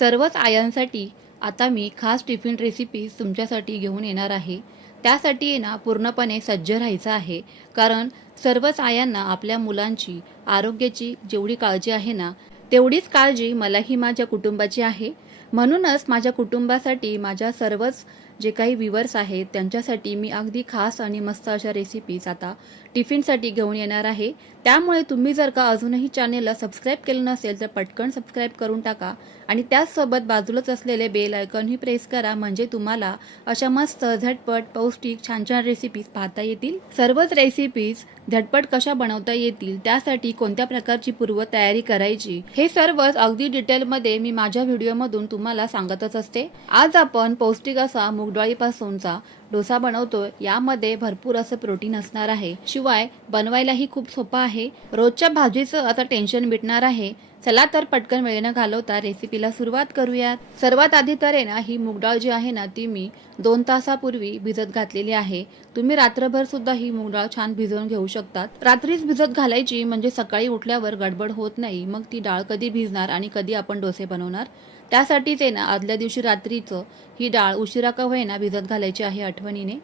सर्वच आयांसाठी आता मी खास टिफिन रेसिपीज तुमच्यासाठी घेऊन येणार आहे. त्यासाठी ना पूर्णपणे सज्ज राहायचं आहे, कारण सर्वच आयांना आपल्या मुलांची आरोग्याची जेवढी काळजी आहे ना, तेवढीच काळजी मलाही माझ्या कुटुंबाची आहे. म्हणूनच माझ्या कुटुंबासाठी माझ्या सर्वच जे काही व्ह्यूअर्स आहेत त्यांच्यासाठी मी अगदी खास आणि मस्त अशा रेसिपीज आता टिफिनसाठी घेऊन येणार आहे. त्यामुळे तुम्ही जर का अजूनही चॅनेलला सबस्क्राईब केलं नसेल तर पटकन सबस्क्राईब करून टाका आणि त्याचसोबत बाजूलाच असलेले बेल आयकॉनही प्रेस करा, म्हणजे तुम्हाला अशा मस्त झटपट पौष्टिक छान छान रेसिपीज पाहता येतील. सर्वच रेसिपीज झटपट कशा बनवता येतील, त्यासाठी कोणत्या प्रकारची पूर्वतयारी करायची, हे सर्वच अगदी डिटेलमध्ये मी माझ्या व्हिडिओमधून तुम्हाला सांगतच असते. आज आपण पौष्टिक असा मूगडाळीपासूनचा डोसा बनवतोय. यामध्ये भरपूर असं प्रोटीन असणार आहे, शिवाय बनवायलाही खूप सोपं आहे. रोजच्या भाजीचं आता टेन्शन मिटणार आहे. चला तर पटकन वेळ न घालवता रेसिपीला सुरुवात करूयात. सर्वात आधी तर आहे ना, ही मूगडाळ जी आहे ना ती मी 2 तासापूर्वी भिजत घातलेली आहे. तुम्ही रात्रभर सुद्धा ही मूगडाळ छान भिजवून घेऊ शकतात. रात्रीच भिजत घालायची, म्हणजे सकाळी उठल्यावर गडबड होत नाही. मग ती डाळ कधी भिजणार आणि कधी आपण डोसे बनवणार, त्यासाठीच आहे ना आदल्या दिवशी रात्रीचं ही डाळ उशिरा का होईना भिजत घालायची आहे आठवणीने.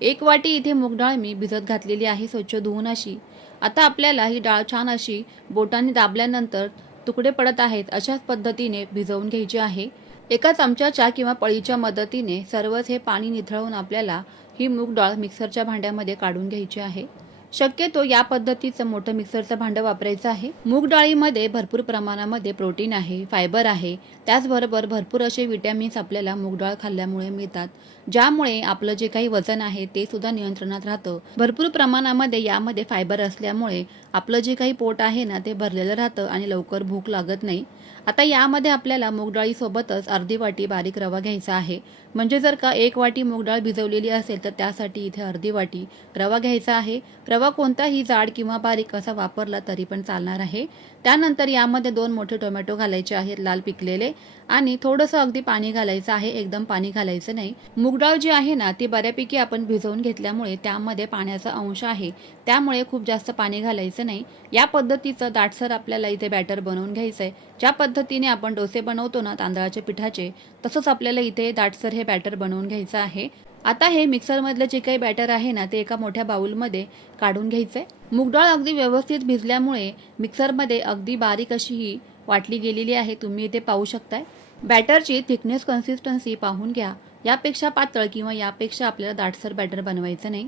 1 वाटी इथे मूगडाळ मी भिजत घातलेली आहे, स्वच्छ धुवून अशी. आता आपल्याला ही डाळ छान अशी बोटाने दाबल्यानंतर तुकडे पडत आहेत अशाच पद्धतीने भिजवून घ्यायची आहे. एका चमच्याच्या किंवा पळीच्या मदतीने सर्वच हे पाणी निथळून आपल्याला ही मूग डाळ मिक्सरच्या भांड्यामध्ये काढून घ्यायची आहे. शक्यतो या पद्धतीचं मोठं मिक्सरचं भांडं वापरायचं आहे. मूग डाळीमध्ये भरपूर प्रमाणामध्ये प्रोटीन आहे, फायबर आहे, त्याचबरोबर भरपूर असे विटॅमिन्स आपल्याला मूग डाळ खाल्ल्यामुळे मिळतात, ज्यामुळे आपलं जे काही वजन आहे ते सुद्धा नियंत्रणात राहतं. भरपूर प्रमाणामध्ये यामध्ये फायबर असल्यामुळे आपलं जे काही पोट आहे ना ते भरलेलं राहतं आणि लवकर भूक लागत नाही. आता यामध्ये आपल्याला मूग डाळीसोबतच अर्धी वाटी बारीक रवा घ्यायचा आहे. म्हणजे जर का 1 वाटी मूग डाळ भिजवलेली असेल तर त्यासाठी इथे अर्धी वाटी रवा घ्यायचा आहे. रवा कोणताही जाड किंवा बारीक असा वापरला तरी पण चालणार आहे. त्यानंतर यामध्ये 2 मोठे टोमॅटो घालायचे आहेत, लाल पिकलेले, आणि थोडंसं अगदी पाणी घालायचं आहे, एकदम पाणी घालायचं नाही. मूग डाळ जी आहे ना ती बऱ्यापैकी आपण भिजवून घेतल्यामुळे त्यामध्ये पाण्याचा अंश आहे, त्यामुळे खूप जास्त पाणी घालायचं नाही. या पद्धतीचं दाटसर आपल्याला इथे बॅटर बनवून घ्यायचं आहे. ज्या पद्धतीने आपण डोसे बनवतो ना तांदळाच्या पिठाचे, तसंच आपल्याला इथे दाटसर हे बॅटर बनवून घ्यायचं आहे. आता हे मिक्सरमधलं जे काही बॅटर आहे ना ते एका मोठ्या बाउलमध्ये काढून घ्यायचं आहे. मूग डाळ अगदी व्यवस्थित भिजल्यामुळे मिक्सरमध्ये अगदी बारीक अशी ही वाटली गेलेली आहे, तुम्ही इथे पाहू शकताय. बॅटरची थिकनेस कन्सिस्टन्सी पाहून घ्या. यापेक्षा पातळ किंवा यापेक्षा आपल्याला दाटसर बॅटर बनवायचं नाही.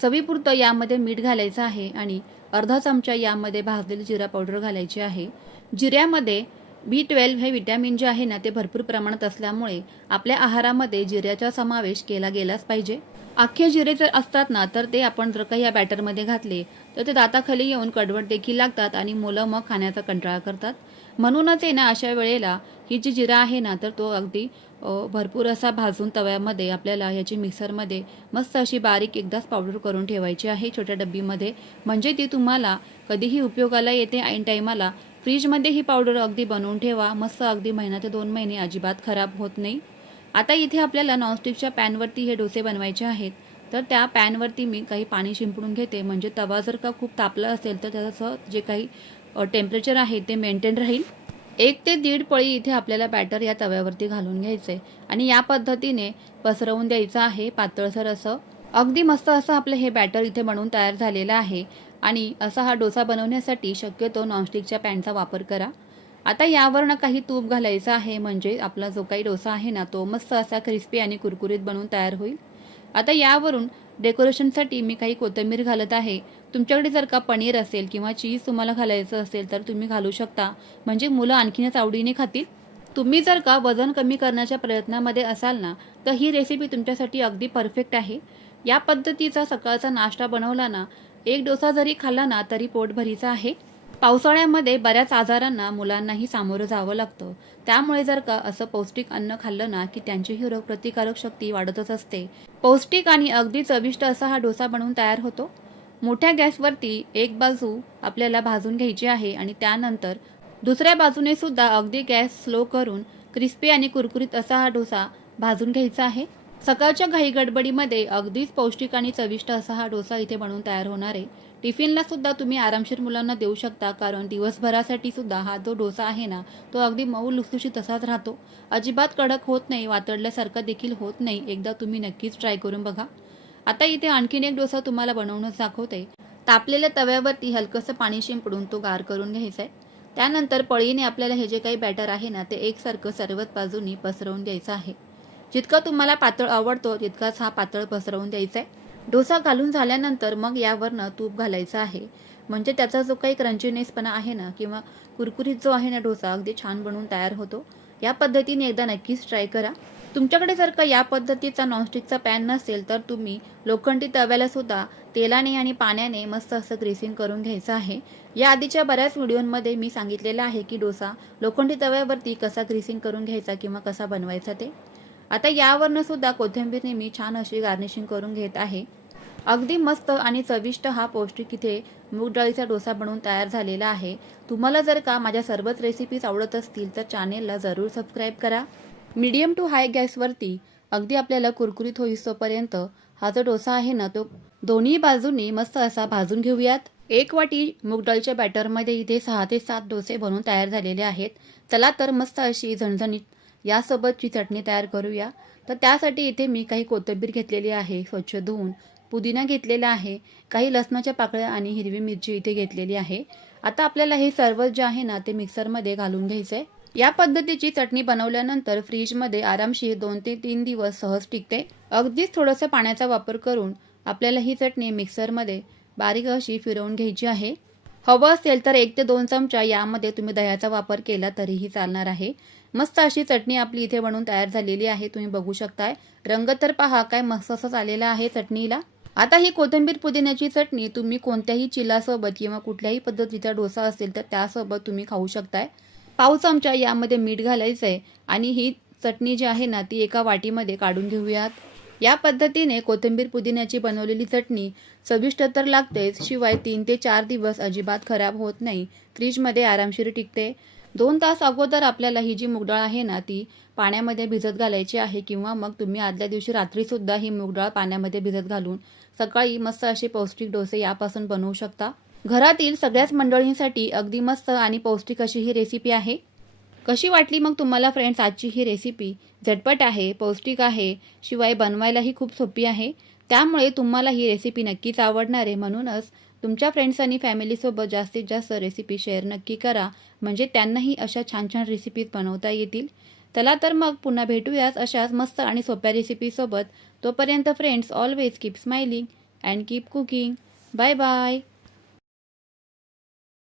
चवीपुरतं यामध्ये मीठ घालायचं आहे आणि अर्धा चमचा यामध्ये भाजलेली जिरा पावडर घालायची आहे. जिऱ्यामध्ये B12 हे विटॅमिन जे आहे ना ते भरपूर प्रमाणात असल्यामुळे आपल्या आहारामध्ये जिऱ्याचा समावेश केला गेलाच पाहिजे. अख्खे जिरे जर असतात ना तर ते आपण जर काही या बॅटरमध्ये घातले तर ते दाताखाली येऊन कडवट देखील लागतात आणि मुलं मग खाण्याचा कंटाळा करतात. म्हणूनच आहे ना अशा वेळेला ही जी जिरा आहे ना तर तो अगदी भरपूर असा भाजून तव्यामध्ये आपल्याला ह्याची मिक्सरमध्ये मस्त अशी बारीक एकदाच पावडर करून ठेवायची आहे छोट्या डब्बीमध्ये, म्हणजे ती तुम्हाला कधीही उपयोगाला येते ऐन टाईमाला. फ्रीजमध्ये ही पावडर अगदी बनवून ठेवा, मस्त अगदी महिना ते 2 महिने अजिबात खराब होत नाही. आता इथे आपल्याला नॉनस्टिकच्या पॅनवरती हे डोसे बनवायचे आहेत, तर त्या पॅनवरती मी काही पाणी शिंपडून घेते, म्हणजे तवा जर का खूप तापला असेल तर त्याचं जे काही टेम्परेचर आहे ते मेंटेन राहील. 1 ते 1.5 पळी इथे आपल्याला बॅटर या तव्यावरती घालून घ्यायचं आहे आणि या पद्धतीने पसरवून द्यायचं आहे पातळसर असं. अगदी मस्त असं आपलं हे बॅटर इथे बनवून तयार झालेलं आहे आणि असा हा डोसा बनवण्यासाठी शक्यतो नॉनस्टिकच्या पॅनचा वापर करा. आता यावरनं काही तूप घालायचं आहे, म्हणजे आपला जो काही डोसा आहे ना तो मस्त असा क्रिस्पी आणि कुरकुरीत बनवून तयार होईल. आता यावरून डेकोरेशनसाठी मी काही कोथिंबीर घालत आहे. तुमच्याकडे जर का पनीर असेल किंवा चीज तुम्हाला घालायचं असेल तर तुम्ही घालू शकता, म्हणजे मुलं आणखीनच आवडीने खातील. तुम्ही जर का वजन कमी करण्याच्या प्रयत्नामध्ये असाल ना तर ही रेसिपी तुमच्यासाठी अगदी परफेक्ट आहे. या पद्धतीचा सकाळचा नाश्ता बनवला ना, 1 डोसा जरी खाल्ला ना तरी पोटभरीचा आहे. पावसाळ्यामध्ये बऱ्याच आजारांना मुलांनाही सामोरं जावं लागतं, त्यामुळे जर का असं पौष्टिक अन्न खाल्लं ना की त्यांचीही रोगप्रतिकारक शक्ती वाढतच असते. पौष्टिक आणि अगदी चविष्ट असा हा डोसा बनवून तयार होतो. मोठ्या गॅसवरती एक बाजू आपल्याला भाजून घ्यायची आहे आणि त्यानंतर दुसऱ्या बाजूने सुद्धा अगदी गॅस स्लो करून क्रिस्पी आणि कुरकुरीत असा हा डोसा भाजून घ्यायचा आहे. सकाळच्या घाई गडबडीमध्ये अगदीच पौष्टिक आणि चविष्ट असा हा डोसा इथे बनवून तयार होणार आहे. टिफिनला सुद्धा तुम्ही आरामशीर मुलांना देऊ शकता, कारण दिवसभरासाठी सुद्धा हा जो डोसा आहे ना, तो अगदी मऊ लुसलुशीत तसाच राहतो. अजिबात कडक होत नाही, वातडल्यासारखा देखील होत नाही. एकदा तुम्ही नक्कीच ट्राय करून बघा. आता इथे आणखीन एक डोसा तुम्हाला बनवूनच दाखवते. तापलेल्या तव्यावरती हलकंसं पाणी शिंपडून तो गार करून घ्यायचा आहे. त्यानंतर पळीने आपल्याला हे जे काही बॅटर आहे ना, ते एकसारखं सर्वच बाजूनी पसरवून द्यायचं आहे. जितका तुम्हाला पातळ आवडतो तितकाच हा पातळ पसरवून द्यायचा आहे. डोसा घालून झाल्यानंतर मग यावरनं तूप घालायचं आहे. म्हणजे त्याचा जो काही क्रंचीनेसपणा आहे ना, किंवा कुरकुरीत जो आहे ना डोसा, अगदी छान बनवून तयार होतो. या पद्धतीने एकदा नक्कीच ट्राय करा. तुमच्याकडे जर का या पद्धतीचा नॉनस्टिकचा पॅन नसेल, तर तुम्ही लोखंडी तव्याला सुद्धा तेलाने आणि पाण्याने मस्त असं ग्रेसिंग करून घ्यायचं आहे. या आधीच्या बऱ्याच व्हिडिओमध्ये मी सांगितलेलं आहे की डोसा लोखंडी तव्यावरती कसा ग्रेसिंग करून घ्यायचा किंवा कसा बनवायचा ते. आता यावरनं सुद्धा कोथिंबीरने मी छान अशी गार्निशिंग करून घेत आहे. अगदी मस्त आणि चविष्ट हा पौष्टिक इथे मूग डाळीचा डोसा बनवून तयार झालेला आहे. तुम्हाला जर का माझ्या सर्वच रेसिपीज आवडत असतील तर चॅनेलला जरूर सबस्क्राईब करा. मीडियम टू हाय गॅसवरती अगदी आपल्याला कुरकुरीत होईस्तोपर्यंत हा जो डोसा आहे ना, तो दोन्ही बाजूनी मस्त असा भाजून घेऊयात. 1 वाटी मूग डाळीच्या बॅटरमध्ये इथे 6 ते 7 डोसे बनवून तयार झालेले आहेत. चला तर मस्त अशी झणझणीत यासोबतची चटणी तयार करूया. तर त्यासाठी इथे मी काही कोथिंबीर घेतलेली आहे स्वच्छ धुवून, पुदिना घेतलेला आहे, काही लसणाच्या पाकळ्या आणि हिरवी मिरची इथे घेतलेली आहे. आता आपल्याला हे सर्व जे आहे ना, ते मिक्सरमध्ये घालून घ्यायचं आहे. या पद्धतीची चटणी बनवल्यानंतर फ्रीजमध्ये आरामशीर 2 ते 3 दिवस सहज टिकते. अगदीच थोडंसं पाण्याचा वापर करून आपल्याला ही चटणी मिक्सरमध्ये बारीक अशी फिरवून घ्यायची आहे. हवं असेल तर 1 ते 2 चमचा यामध्ये तुम्ही दह्याचा वापर केला तरीही चालणार आहे. मस्त अशी चटणी आपली इथे बनवून तयार झालेली आहे. तुम्ही बघू शकताय. रंग तर पहा काय मस्त असाच आलेला आहे चटणीला. आता ही कोथिंबीर पुदिन्याची चटणी तुम्ही कोणत्याही चिलासोबत किंवा कुठल्याही पद्धतीचा डोसा असेल तर त्यासोबत तुम्ही खाऊ शकताय. पाव चमचा यामध्ये मीठ घालायचं आहे आणि ही चटणी जी आहे ना, ती एका वाटीमध्ये काढून घेऊयात. या पद्धतीने कोथिंबीर पुदिन्याची बनवलेली चटणी चविष्ट तर लागतेच, शिवाय 3 ते 4 दिवस अजिबात खराब होत नाही. फ्रीजमध्ये आरामशीर टिकते. 2 तास अगोदर आपल्याला ही जी मूग डाळ आहे ना, ती पाण्यामध्ये भिजत घालायची आहे, किंवा मग तुम्ही आदल्या दिवशी रात्रीसुद्धा ही मूग डाळ पाण्यामध्ये भिजत घालून सकाळी मस्त असे पौष्टिक डोसे यापासून बनवू शकता. घरातील सगळ्याच मंडळींसाठी अगदी मस्त आणि पौष्टिक अशी ही रेसिपी आहे. कशी वाटली मग तुम्हाला फ्रेंड्स आजची ही रेसिपी? झटपट आहे, पौष्टिक आहे, शिवाय बनवायलाही खूप सोपी आहे. त्यामुळे तुम्हाला ही रेसिपी नक्कीच आवडणार आहे. म्हणूनच तुमच्या फ्रेंड्स आणि फॅमिलीसोबत जास्तीत जास्त रेसिपी शेअर नक्की करा, म्हणजे त्यांनाही अशा छान छान रेसिपीज बनवता येतील. चला तर मग पुन्हा भेटूयाच अशाच मस्त आणि सोप्या रेसिपीसोबत. तोपर्यंत friends always keep smiling and keep cooking. Bye bye.